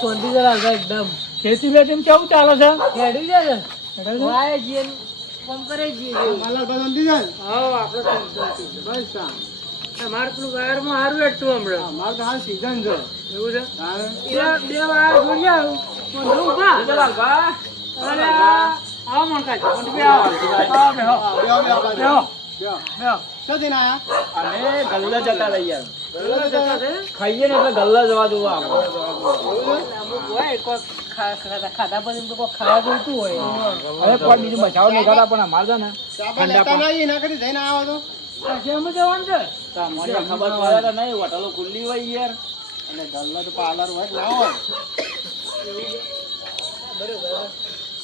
શાંતિ છે લાલભાઈ એકદમ. ખેતી બેતી કેવું ચાલે છે? હેડી જાય ને વાય જીએ ફોન કરે જીએ માલાભાઈ શાંતિ છે? હા આપણે શાંતિ બસ સા તમારે પેલું વાયરમાં સારું હેડતું હમણાં. અમારે તો હાલ સીઝન છે. એવું છે? તારે એવા બે વાયર જોડી આવું તો જવું કા અરે આવો મણકા મોટી બે આવો બેહો બેહો બેહો બેહો બેહો બેહો શું થઈને આયા? અમે ગલ્લા જતા રહી યાર. ગલ્લા જતા છે? ખાઈએ ને એટલે ગલ્લા જવા દઉં આપણે. અમુક હોય કોઈ ખાધા પછી તો કોઈ ખાવા જોઈતું હોય. હવે કોઈ બીજું બચાવ નહીં કરતા પણ અમારે છે ને આપણે લેતા નહીં એના કરી જઈને આવો તો પછી અમે જવાનું છે. મને ખબર પડે તો નહીં હોટલો ખુલ્લી હોય યાર અને ગલ્લા તો પાર્લર હોય લાવો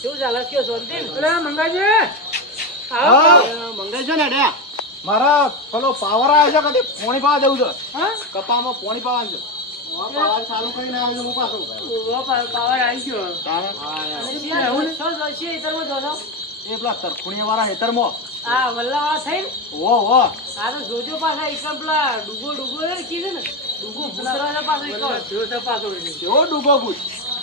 કેવું ચાલે કયો શાંતિ અરે મંગાજી હા મંગાઈ છે ને ડ્યા મારા પેલો પાવર આવે છે કદી પોણી પાવા જવું છે હા કપામાં પોણી પાવા છે પાવર ચાલુ કરીને આવે છે હું પાછું પાવર આવી ગયો એવું ને? છે ઈતરમાં જોજો એ પેલા તરખુણીયા વાળા હેતરમાં આ વલ્લાવા થઈ ને ઓ ઓ આ તો જોજો પાછા ઈકમ પેલા ડુગો ને કીધું ને ડુગો ભૂતરા છે પાછો ઈકમ જોજો પાછો કેવો ડૂબો ભૂત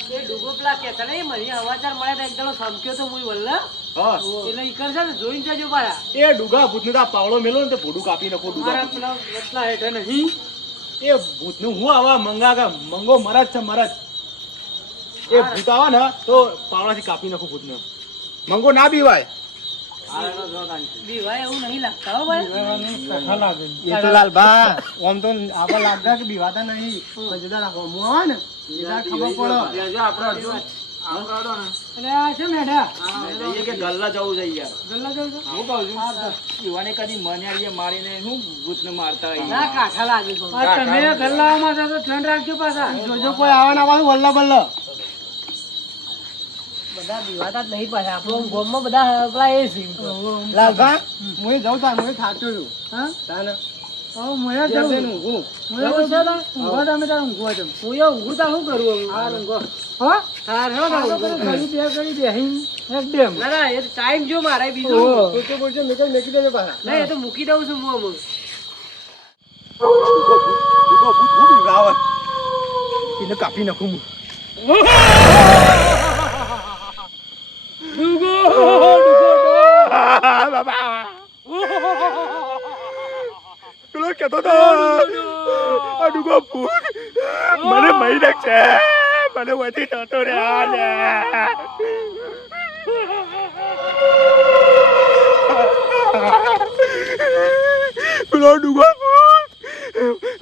એ ડુગો પેલા કહેતા નહીં મને સમાચાર મળ્યા તા એકદમ સમક્યો તો મુઈ વલ્લા હા એટલે ઈકમ છે ને જોઈને જજો પાછા એ ડુગા ભૂતને તો આ પાવડો મેલો ને તે ભૂડું કાપી નાખો ડુગા મારા પેલા વટલા હેઠે નહીં એ ભૂતનું હું આવા મંગા મંગો મરજ છે મરજ એ ભૂત આવે ને તો પાવડાથી કાપી નાખું ભૂતને મંગો ના બીવાય બીવાય એવું નહીં લાગતા હો ભાઈ એ તો લાલભા આમ તો આપણે લાગતા કે બીવાતા નહીં જુદા રાખો હું આવે ને જુદા ખબર પડે અરે આ છે મેઢા કે ગલ્લા જવું છે યાર. ગલ્લા જવું છે? હું કહું છું યુવાને કદી મન્યાળીએ મારીને શું ભૂતને મારતા હોય ના કાઠા લાગે છે. આ તમે ગલ્લામાં છો તો ધ્યાન રાખજો પાછા જોજો કોઈ આવે ના પાછું વલ્લા બલ્લા બધા બીવાતા જ નહીં પાછા આપણો ગામમાં બધા પેલા એ છે લાલભા હું જાઉં તા હું થાચું છું હા તાને હું મોયા જાઉં જઈને ઊંઘું મોયા જાઉં છે ઊંઘો તમે તાર ઊંઘો છો હું એ ઊંઘું તા શું કરું હવે હા ઊંઘો હા હા હેલો ના કરી બેહીન એકદમ ના ના એ ટાઈમ જો મારે બીજો પોચો પોચો મેકી દેજો પાછા ના એ તો મૂકી દઉં છું હું અમુક ડુગો ભૂત હું બીવાવે એને કાપી નાખું હું પેલો કેતો તો આ ડુગો ભૂત મને મહી નાખશે મને વધી થતો રે પેલો ડુગો ભૂત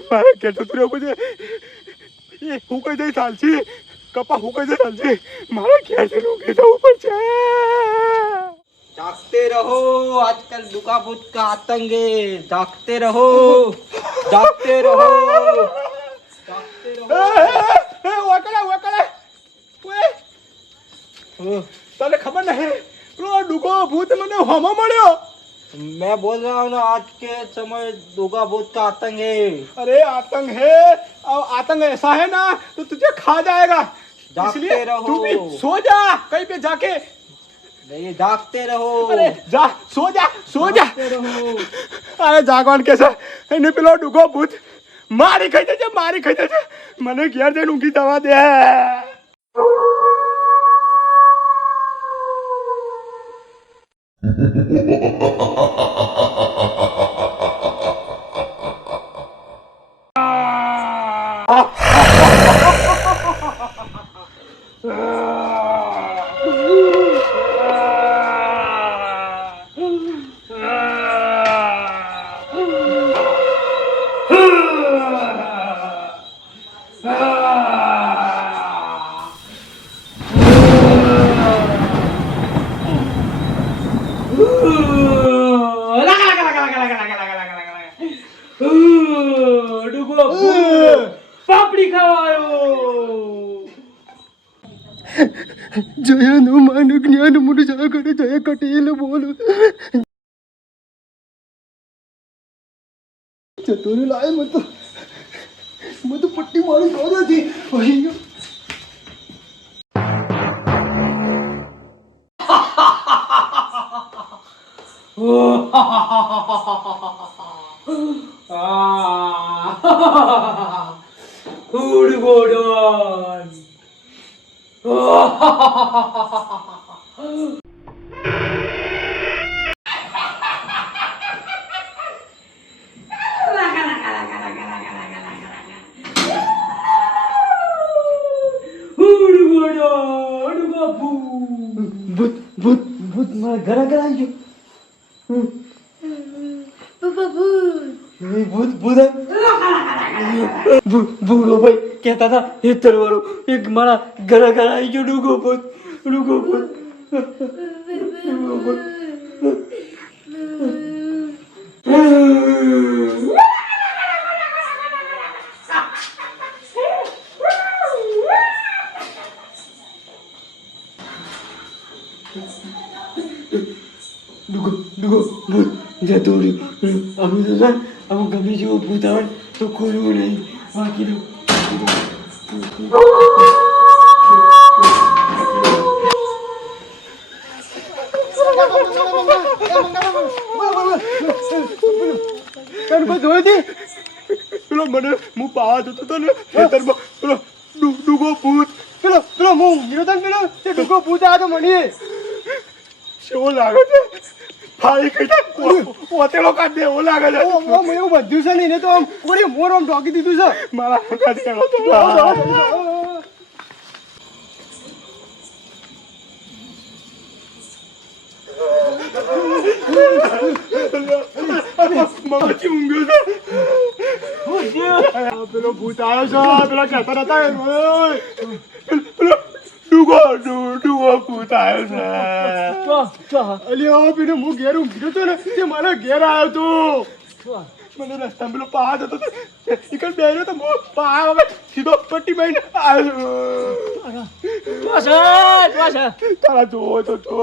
મારે કેતો તું બધે એ હું કઈ જઈ ચાલશી કપા હું કઈ જઈ ચાલશી મારે ક્યાં છે રોકી જવું પડશે जागते रहो आजकल दुका भूत का आतंक है जागते रहो जागते रहो जागते रहो तने खबर नहीं पेलो डुगो भूत मने होमा मळ्यो मैं बोल रहा हूँ ना आज के समय दुका भूत का आतंक है अरे आतंक है अब आतंक ऐसा है ना तो तुझे खा जाएगा जागते इसलिए रहो। तू भी सो जा कहीं पे जाके नहीं जागते रहो अरे जा सो जा अरे जागवान कैसा એને પેલો ડુગો ભૂત મારી ખાઈ જશે મને ઘેર જઈને ઊંઘી જવા દે પાપડી ખાવાયો જયનું માનું જ્ઞાન મોટું જય કરે જય કટેલ બોલો ચતુરી લાય મત પટ્ટી મારી જોર હતી Good, good on. ભૂત મારા ઘરે ઘરે આવી ગયું. ભૂરો ભાઈ કહેતા હતા હેતર વાળો એક મારા ઘરે ઘરે આવી ગયો ડૂગો ભૂત. ડૂગો ભૂત જતું રહ્યું. અમે તો સર અમુક ગમે જેવો ભૂત આવે તો ખોલવું નહીં. બાકી પેલો મને હું પાવા જતો હતો ને ખેતરમાં પેલો ડૂગો ભૂત પેલો હું ગયો હતો ને પેલો તે ડૂગો ભૂત આવ્યો તો મને કેવો લાગે છે ફાળી ખાઈ ઓતેલો કાઢ દે એવો લાગે છે. મને એવું બધું છે નહીં ને તો આમ કોરી મોર આમ ઢોકી દીધું છે મારા કાઢ કેવો મગજી ઊંઘ્યો છે. પેલો ભૂત આવ્યો છે પેલા કહેતા હતા પેલો ડૂગો ભૂત આવ્યો છે. અલી પેલો હું ઘેર ઊંઘ્યો હતો ને તે મારા ઘેર આવ્યો હતો. મને રસ્તા પેલો પહાડ હતો એક બેઠો તો પહાડ સીધો પટ્ટી બાઈને આવ્યો. તારા જોવો તો જો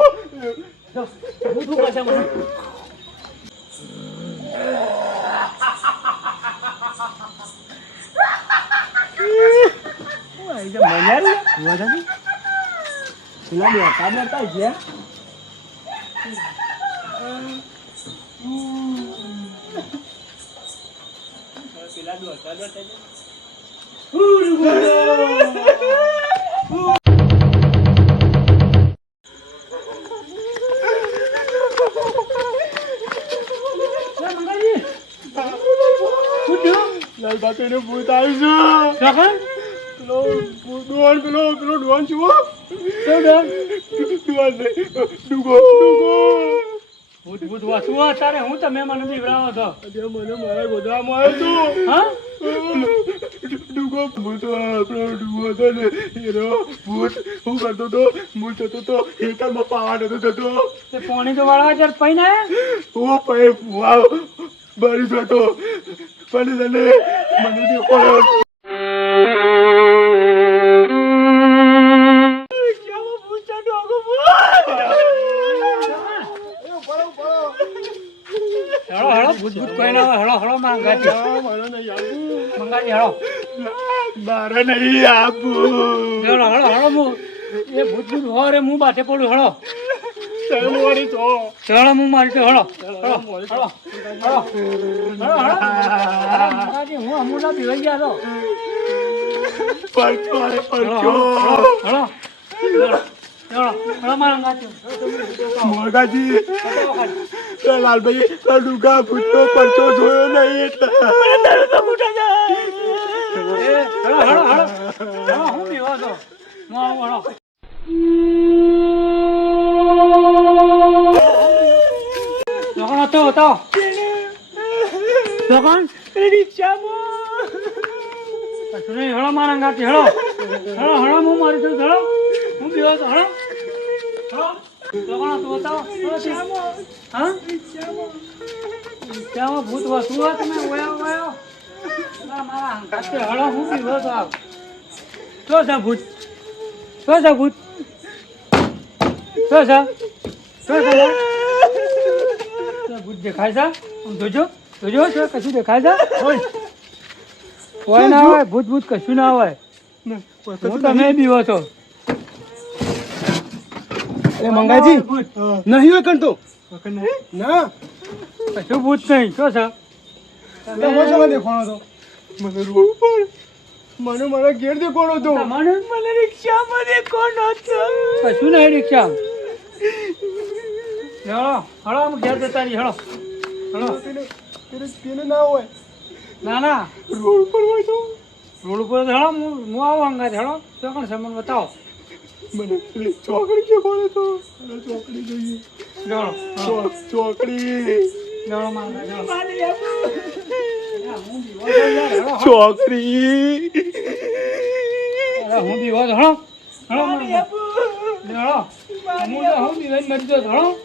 લાલબાઈને ભૂત આવ્યું છે. પેલો ડોન છું ભૂત વાસુ તારે હું તમે મને બીવડાવો છો. મને મારા ગોદડામાં આવ્યો હા ડૂગો ભૂત ડૂગો હતો ને એનો ભૂત હું કરતો હતો હું જતો હતો ખેતરમાં પાવા નતો જતો. તે પાણી તો વાળવા જર પૈ ને હું પૈ ભરી જતો પણ તને મને દેખાડો ભૂત કોઈ ના હળો હળો મંગાજી હળો મારે નહીં આપું. હળો હળો હળો હું એ ભૂત હોરે હું બાથે પડું હળો હળો હું મારી હળો હળો હળો હું અમૂલા પીવાઈ ગયા તો મોરગાજી લાલભાઈ ડુગા ભૂતનો પરચો જોયો નહીં એટલે હું પીવા છો હળો તો તો દોકાન રિક્ષામાં હળો મારા ગાતી હળો હું મારી છું હળો હું પીવા છો હળો દોકાન તો બતાવો હા રિક્ષામાં ભૂત વસવું હોય તમે ઓયા મારા ગાતે હળો હું પીવો છો આપ શું છે ભૂત ભૂત દેખાય છે જોજો છે કશું દેખાય છે કોઈ ના હોય ભૂત કશું ના હોય હું તમે બીવો છો એ મંગાજી નહીં હોય કંટો ના કશું ભૂત નહીં શું છે તમે શોમાં દેખાણો તો મને રોવું મને ઘેર દે કોણ હતો મને રિક્ષામાં દે કોણ હતો કશું નહીં રિક્ષા હળો આમ ઘેર જતા રહી હળો તેને ના હોય ના રોડ પર હોય તો રોડ ઉપર હળો હું આવું અંગાત હળો ચોકણ છે મને બતાવો મને પેલી ચોકડી કે કોણ હતો ચોકડી જોઈએ ચોકડી ચોકડી હું બી હોત હળો હળો હળો હું બી લઈને મરી જાત હળો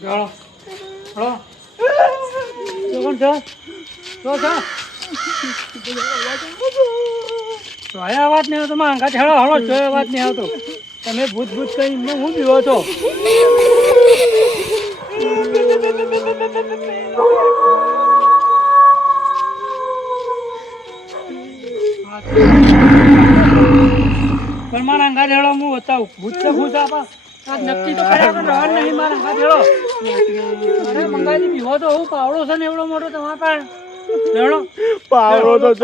હળો હળો કોણ છે ચોયા વાત નહીં આવતો માં અંગાત હેળો હળો ચોયા વાત નહીં આવતો તમે ભૂત કઈ હું બીવો છો પણ મારા અંગાત હેળો હું બતાવું ભૂત છે ભૂત આપા નક્કી તો કર્યા પણ રહેવાનું નહીં મારા અંગાત હેળો અરે મંગાજી બીવો તો હું પાવડો છે ને એવડો મોટો તમારા પાસે લેવડો પાવડો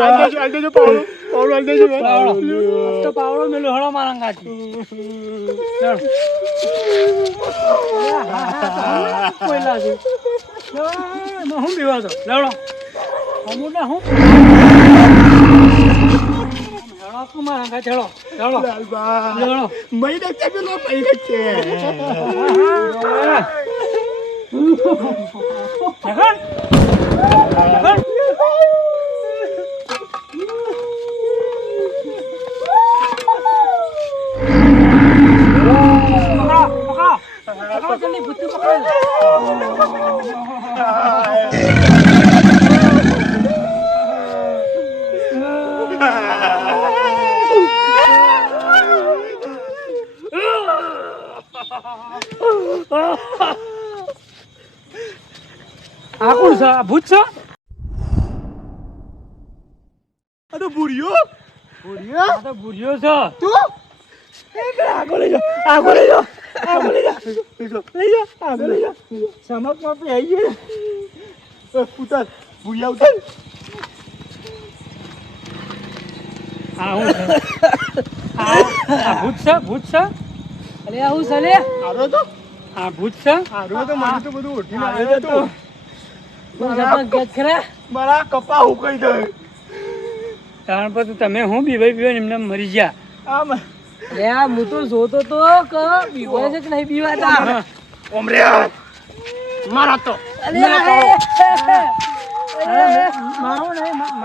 તો પાવડો મેલો હળો મારા અંગાથી કોઈલા છે હું બીવા તો લેવડો હું ના હું હેળો મારા અંગાત હેળો લેવડો લેવડો મઈ દે પેલો પૈને છે આ કોણ છે આ ભૂત છે આ તો બુરિયો આ તો ભૂરિયો છે તું આગળ લઈ જા સમક માં આવી ગયો ઉતાર બુરિયા ઉતાર આ હું આ ભૂત છે અરે આવું છે લે આરો તો આ ભૂત છે આરો તો મને તો બધું ઓઠીને આવ્યો તો મારા કપા હુકાઈ દે કારણ પછી તમે હું બીવાઈ એમને મરી ગયા આમ હું તો જોતો તો કે બીવાય છે કે નહીં બીવાતા ઓમરે મારા તો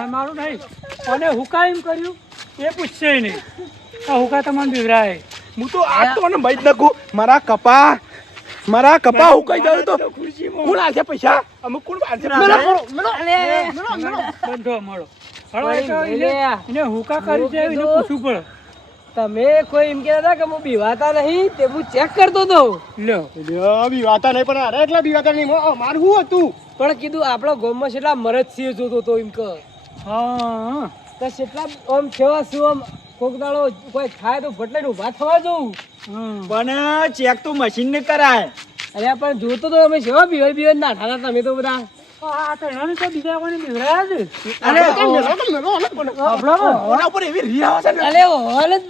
મારું નહીં અને હુકા એમ કર્યું એ પૂછશે નહીં આ હુકા તમને બીવરાય હું તો આ તો ને મઈ જ નાખું મારા કપા હુકાઈ જાય તો કોણ આલશે પૈસા અમે કોણ આલશે બંધો મળો એને હુકા કરી છે એને પૂછવું પડે તમે કોઈ એમ કહેતા કે હું બીવાતા નહીં તે હું ચેક કરતો હતો લ્યો બીવાતા નહીં પણ અરે એટલા બીવાતા નહીં મારું શું હતું પણ કીધું આપણા ગામમાં કેટલા મરદ સિંહ જોતો હતો એમ કે હા તો કેટલા આમ કેવા શું આમ કોક દાડો કોઈ થાય તો ફટલે ઉભા થવા જવું પણ ચેક તો મશીન ને કરાય અરે પણ જોતો તો અમે કેવા બીવાય ના હતા તમે તો બધા આ તો એના તો બીજા કોને બીવરાયા છે અરે ઓના ઉપર એવી રી આવે છે ને અલે હોલ જ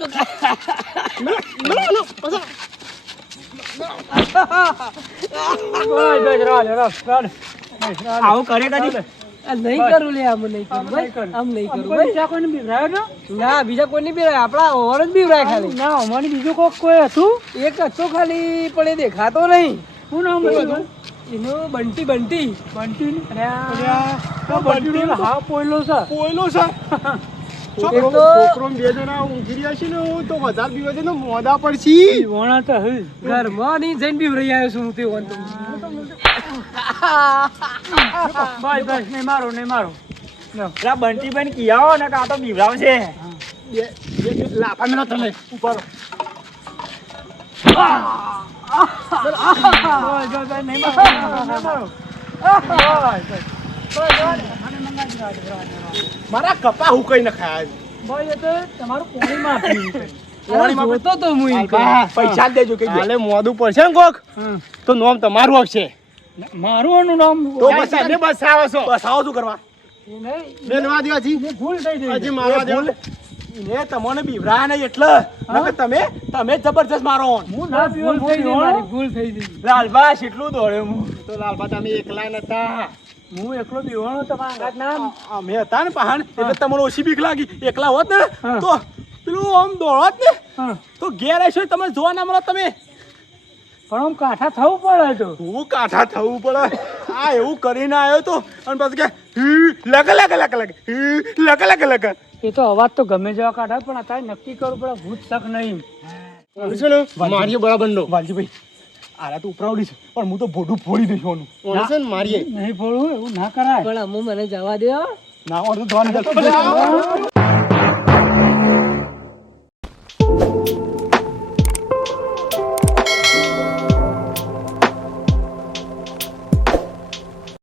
આવું કરે કદી નહીં કરું લે આમ નહીં કરું આમ નહીં કરું બીજા કોઈને બીવરાયો ના બીજા કોઈ નહીં બીવરાય આપણા હોલ જ બીવરાય ખાલી ના અમારી બીજું કોઈ હતું એક હતો ખાલી પણ એ દેખાતો નહીં શું નામ હતું એનો બંટી હા પોયલો છે છોકરો બે જણા ઊંઘી રહ્યા છે ને તો વધારે બીવે છે ને મોડા પડશી વણા તો ઘરમાં નહીં જઈને બીવરાઈ આવ્યો છું હું તે બસ નહીં મારો પેલા બંટી બેન કિયાઓ ને કાં તો બીવરાવ છે લાફા મેલો તમે ઉપર મારા કપા હુકાઈ નખાયા તમારું પાણી પૈસા દેજો કે હાલે મોડું પડશે ને કોક તો નામ તમારું આવશે મારું નામ તો બસ બસાવો છો બસાવો શું કરવા એ નહીં બેનવા દો હજી એ ભૂલ થઈ ગઈ હજી મારવા દો ને તમને બીવરા નહીં એટલે નકર તમે જબરજસ્ત મારો હું ના ભૂલ થઈ ગઈ મારી ભૂલ થઈ ગઈ લાલબા એટલું દોડ્યો હું તો લાલબા તમે એકલા નતા હું એકલો બીવાનો તમારા અંગાત નામ અમે હતા ને પહાણ એટલે તમને ઓછી બીક લાગી એકલા હોત ને હા. તો પેલું આમ દોડોત ને હા તો ઘેર આવીશું તમે જોવા ના મળો તમે પણ આમ કાંઠા થવું પડે તો હું કાઠા થવું પડે આ એવું કરીને આવ્યો તો અને પછી કે લગ લગ લગ લગ લગ લગ લગ એ તો અવાજ તો ગમે જેવા કાઢે પણ અત્યારે નક્કી કરવું પડે ભૂત શક નહીં મારીએ બરાબર નો વાલજીભાઈ આરા તો ઉપરાવડી છે પણ હું તો ભોડું ફોડી દઈશ ઓનું મારીએ નહીં પડવું એવું ના કરાય પણ અમુ મને જવા દે ના ઓર તો ધોન